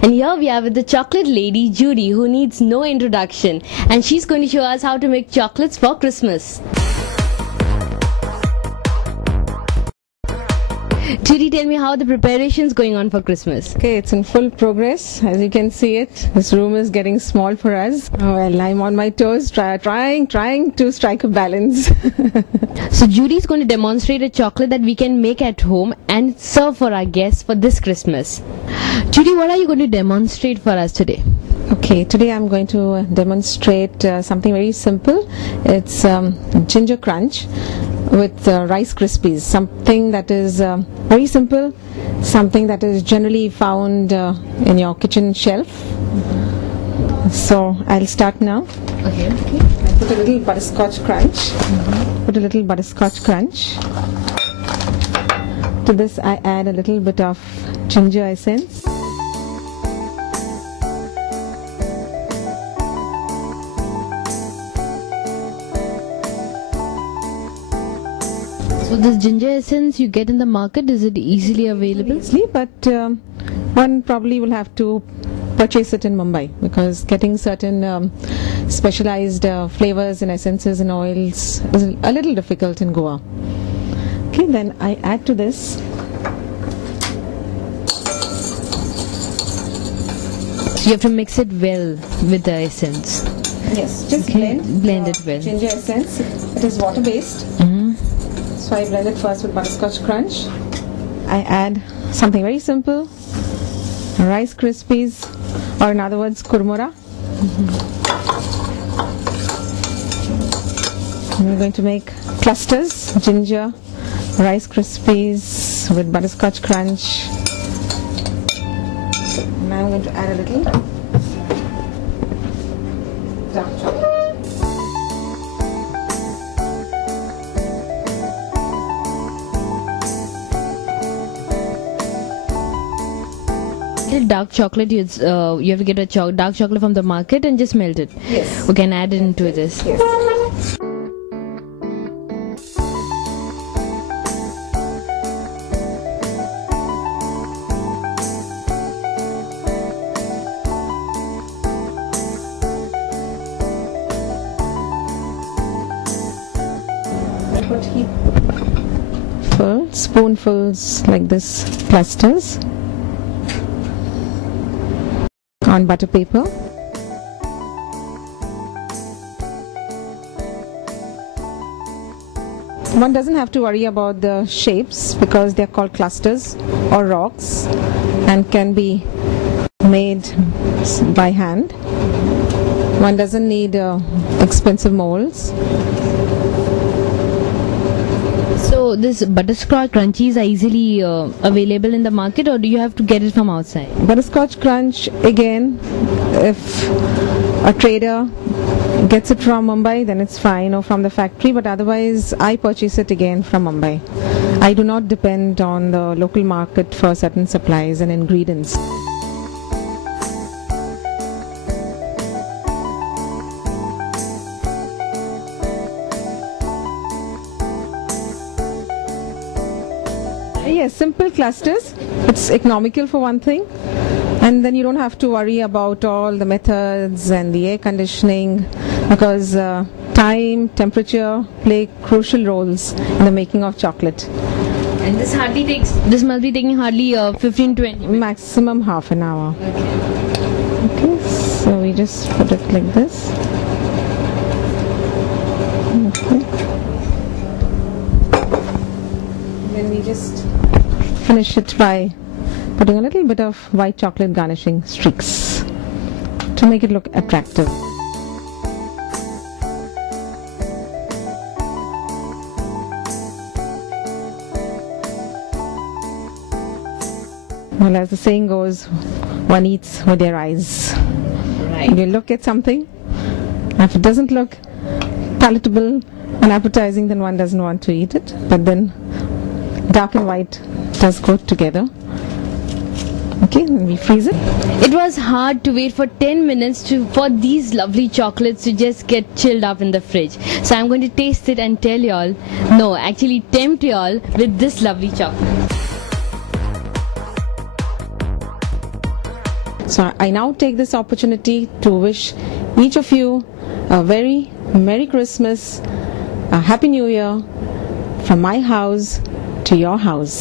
And here we are with the chocolate lady Judy, who needs no introduction, and she's going to show us how to make chocolates for Christmas. Judy, tell me how the preparations going on for Christmas. Okay, it's in full progress. As you can see it, this room is getting small for us. Well, I'm on my toes, trying to strike a balance. So Judy's going to demonstrate a chocolate that we can make at home and serve for our guests for this Christmas. Judy, what are you going to demonstrate for us today? Okay, today I'm going to demonstrate something very simple. It's ginger crunch with Rice Krispies, something that is very simple, something that is generally found in your kitchen shelf. So I'll start now. Okay. I put a little butterscotch crunch. To this I add a little bit of ginger essence. So this ginger essence you get in the market, is it easily available? Easily, but one probably will have to purchase it in Mumbai, because getting certain specialized flavors and essences and oils is a little difficult in Goa. Okay, then I add to this You have to mix it well with the essence. yes, just Okay, blend it well. ginger essence. It is water based. So I blend it first with butterscotch crunch. I add something very simple, Rice Krispies, or in other words, kurmura. We're going to make clusters, ginger, Rice Krispies with butterscotch crunch. Now I'm going to add a little dark chocolate. Dark chocolate, you have to get a dark chocolate from the market and just melt it. Yes. We can add it into this. Yes. Put spoonfuls like this clusters on butter paper. One doesn't have to worry about the shapes because they're called clusters or rocks and can be made by hand. One doesn't need expensive molds. So this butterscotch crunchies are easily available in the market, or do you have to get it from outside? Butterscotch crunch, again, if a trader gets it from Mumbai, then it's fine, or from the factory, but otherwise I purchase it again from Mumbai. I do not depend on the local market for certain supplies and ingredients. Yes, simple clusters. It's economical for one thing, and then you don't have to worry about all the methods and the air conditioning, because time, temperature play crucial roles in the making of chocolate. And this must be taking hardly 15-20 minutes. Maximum half an hour. Okay, so we just put it like this. Okay. Then we just finish it by putting a little bit of white chocolate garnishing streaks to make it look attractive. Well, as the saying goes, one eats with their eyes. Right. You look at something, if it doesn't look palatable and appetizing, then one doesn't want to eat it. But then dark and white does go together. Okay, then we freeze it. It was hard to wait for 10 minutes for these lovely chocolates to just get chilled up in the fridge. So I'm going to taste it and tell y'all, no, actually tempt y'all with this lovely chocolate. So I now take this opportunity to wish each of you a very Merry Christmas, a Happy New Year from my house to your house.